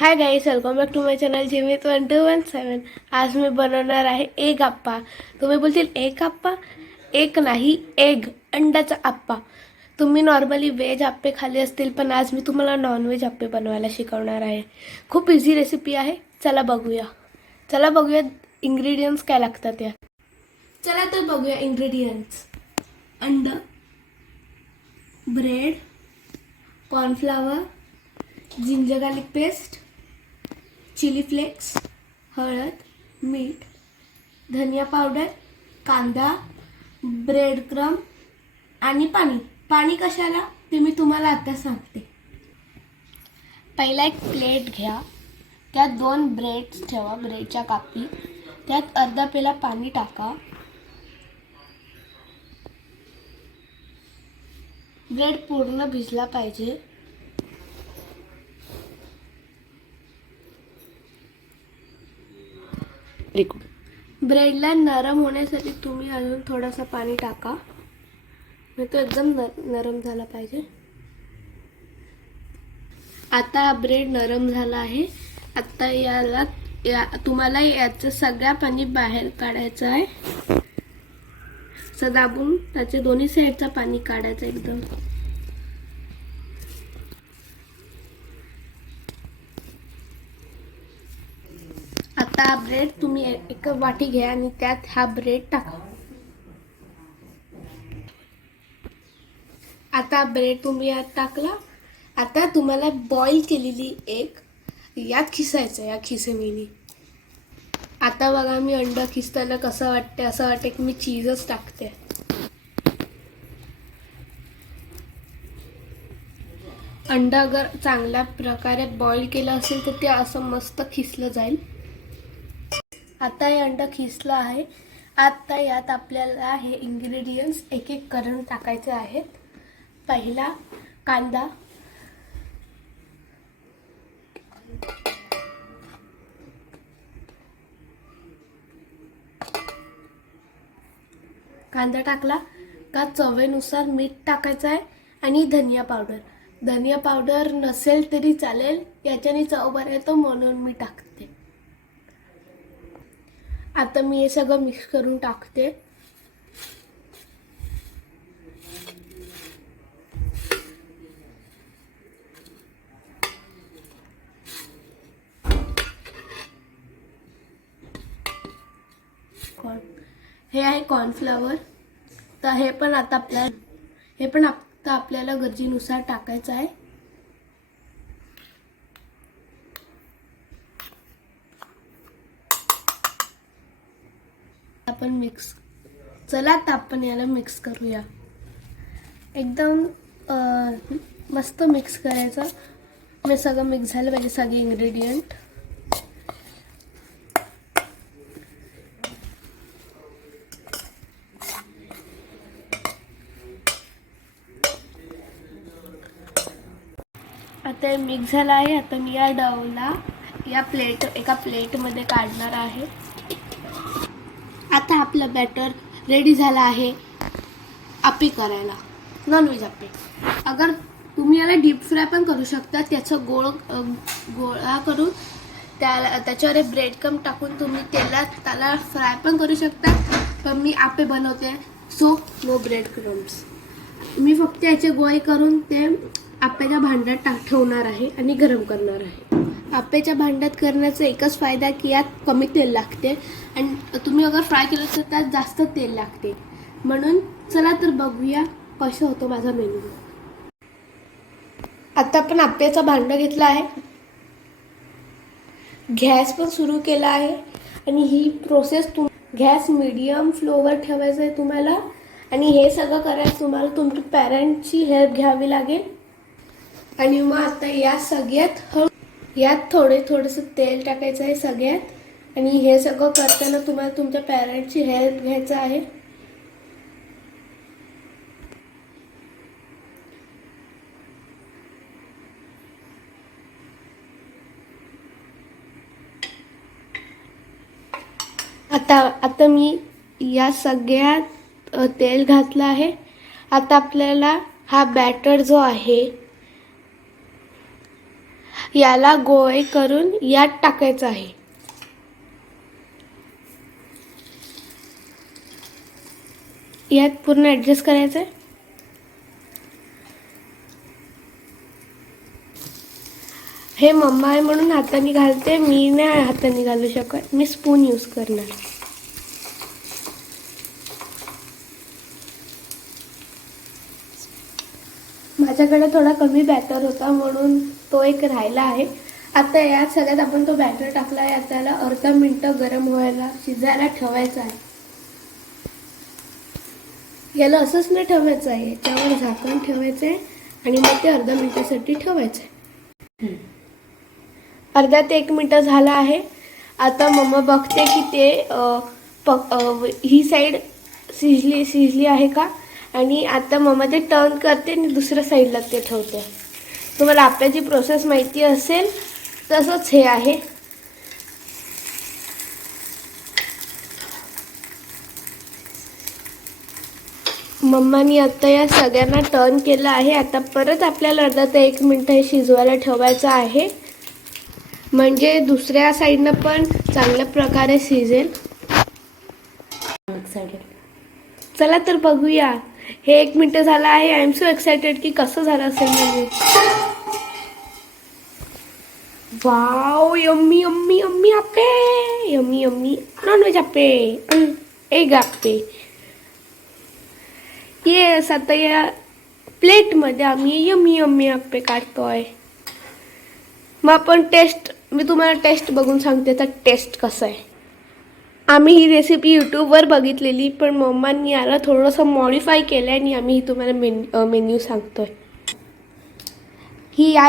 Hi guys welcome back to my channel Jimit one two one seven आज मी बनवणार आहे एग आप्पा. तुम्ही बोलतील एक आप्पा? एक नाही एग अंड्याचा आप्पा. तुम्ही नॉर्मली व्हेज आप्पे खाल्ले असतील पण आज मी तुम्हाला नॉनव्हेज आप्पे बनवायला शिकवणार आहे. खूप इझी रेसिपी आहे. चला बघूया. चला बघूया इंग्रेडियंट्स काय लागतात या चला तर बघूया इंग्रेडियंट्स अंड bread cornflour ginger garlic paste chilli flakes हळद मीठ धनिया पावडर कांदा ब्रेड क्रम आणि पाणी. पाणी कशाला? ते मी तुम्हाला आता सांगते. पहिला एक प्लेट घ्या. त्यात दोन ब्रेड्स ठेवा ब्रेडच्या कापी. त्यात अर्धा पेला पाणी टाका. ब्रेड पूर्ण भिजला पाहिजे. ब्रेडला नरम होण्यासाठी तुम्ही अजून थोडासा पाणी टाका. नाही तो एकदम नर नरम झाला पाहिजे. आता हा ब्रेड नरम झाला आहे. आता याला या तुम्हाला याचं सगळ्या पाणी बाहेर काढायचं आहे. असं दाबून त्याचे दोन्ही साईडचं पाणी काढायचं एकदम आता हा ब्रेड तुम्ही एक वाटी घ्या आणि त्यात हा ब्रेड टाका. आता ब्रेड तुम्ही यात टाकला. आता तुम्हाला बॉईल केलेली एक यात खिसायचं या खिसणीने आता बघा मी अंड खिसताना कसं वाटते असं वाटते की मी चीजच टाकते. अंड अगर चांगल्या प्रकारे बॉईल केलं असेल तर ते असं मस्त खिसलं जाईल. आता हे अंड खिसलं आहे. आता यात आपल्याला हे इंग्रेडियंट्स एक एक करून टाकायचे आहेत. पहिला कांदा. कांदा टाकला का चवेनुसार मीठ टाकायचं आहे आणि धनिया पावडर. धनिया पावडर नसेल तरी चालेल याच्याने चव बरं येतो म्हणून मी टाकते. आता मी हे सगळं मिक्स करून टाकते. कॉर्न हे आहे कॉर्नफ्लावर तर हे पण आता आपल्या हे पण आता आपल्याला गरजेनुसार टाकायचं आहे. आपण मिक्स चला आता आपण याला मिक्स करूया. एकदम मस्त मिक्स करायचं. मी सगळं मिक्स झालं पाहिजे सगळे इन्ग्रेडियंट आता मिक्स झालं आहे. आता मी या डवला या प्लेट एका प्लेटमध्ये काढणार आहे. आता आपलं बॅटर रेडी झालं आहे. आपे करायला. Non veg appe. अगर तुम्ही याला डीप फ्राय पण करू शकता त्याचं गोळ गोळा करून त्याला त्याच्यावर ब्रेड कम टाकून तुम्ही तेलात त्याला फ्राय पण करू शकता. पण मी आपे बनवते. सो नो ब्रेड क्रम्स मी फक्त याचे गोळे करून ते आप्याच्या भांड्यात टाक ठेवणार आहे आणि गरम करणार आहे. आपेच्या भांड्यात करण्याचा एकच फायदा आहे की यात कमी तेल लागते. आणि तुम्ही अगर फ्राय केलं तर त्यात जास्त तेल लागते. म्हणून चला तर बघूया कसं होतं माझा मेनू आता आपण आप्याचा भांडं घेतला आहे. गॅस पण सुरू केला आहे. आणि ही प्रोसेस तुम गॅस मीडियम फ्लोवर ठेवायचं आहे तुम्हाला. आणि हे सगळं करायचं तुम्हाला तुमच्या पॅरेंटची हेल्प घ्यावी लागेल. आणि मग आता या सगळ्यात हळू यात थोडे थोडंसं तेल टाकायचं आहे सगळ्यात. आणि हे सगळं करताना तुम्हाला तुमच्या पॅरेंटची हेल्प घ्यायचं आहे. आता आता मी या सगळ्यात तेल घातलं आहे. आता आपल्याला हा बॅटर जो आहे याला गोळे करून यात टाकायचं आहे. यात पूर्ण ॲडजस्ट करायचं आहे. हे मम्मा आहे म्हणून हाताने घालते मी नाही हाताने घालू शकत मी स्पून यूज करणार. माझ्याकडे थोडा कमी बॅटर होता म्हणून तो एक राहिला आहे. आता यात सगळ्यात आपण तो बॅटर टाकला आहे. आता याला अर्धा मिनटं गरम व्हायला शिजायला ठेवायचा आहे. याला असंच नाही ठेवायचं आहे. याच्यावर झाकण ठेवायचं आहे आणि मग ते अर्धा मिनिटासाठी ठेवायचं आहे. अर्धा ते एक मिनटं झाला आहे. आता मम्मा बघते की ते पक ही साईड शिजली शिजली आहे का? आणि आता मम्मा ते टर्न करते आणि दुसऱ्या साईडला ते ठेवते. तुम्हाला आपल्याची प्रोसेस माहिती असेल तसंच हे आहे. मम्मानी आता या सगळ्यांना टर्न केलं आहे. आता परत आपल्याला अर्धा ते एक मिनटं हे शिजवायला ठेवायचं आहे. म्हणजे दुसऱ्या साईडनं पण चांगल्या प्रकारे शिजेल. चला तर बघूया. हे एक मिनिट झालं आहे. आय एम सो एक्सायटेड की कसं झालं असेल म्हणजे. Wow yummy yummy yummy appe. Yummy yummy non veg appe. Egg appe yes आता या प्लेटमध्ये आम्ही यम्मी यम्मी आप्पे काढतोय. मग आपण टेस्ट मी तुम्हाला टेस्ट बघून सांगते तर टेस्ट कसं आहे. आम्ही ही रेसिपी यूट्यूबवर बघितलेली पण मम्मांनी याला थोडंसं मॉडिफाय केलं आणि आम्ही ही तुम्हाला मेन मेन्यू सांगतो आहे ही या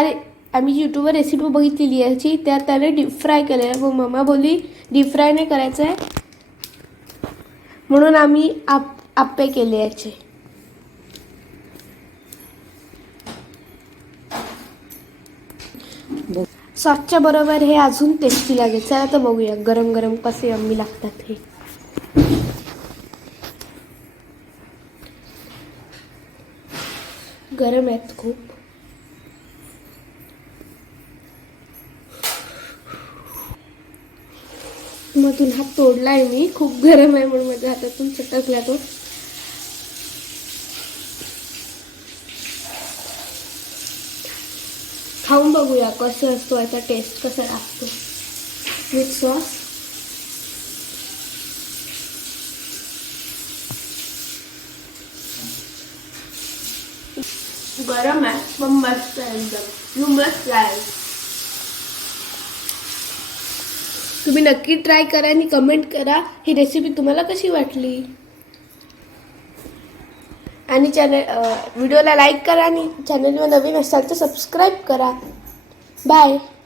आम्ही यूट्यूबवर रेसिपी बघितलेली याची त्या त्याने डीप फ्राय केलं आहे मम्मा बोलली डीप फ्राय नाही करायचं आहे म्हणून आम्ही आप आप्पे केले याचे. सॉसच्या बरोबर हे अजून टेस्टी लागेल. चला तर बघूया गरम गरम कसे अम्मी लागतात हे. गरम आहेत खूप. मधून हात तोडलाय मी खूप गरम आहे म्हणून माझ्या हातातून चटकला तो. बघूया कसं असतो याचा टेस्ट कसा लागतो. विथ सॉस गरम आहे पण मस्त आहे एकदम. यू मस्त ट्राय तुम्ही नक्की ट्राय करा आणि कमेंट करा. ही रेसिपी तुम्हाला कशी वाटली? आणि चॅनल व्हिडिओला लाईक करा आणि चॅनलवर नवीन असाल तर सबस्क्राईब करा. Bye.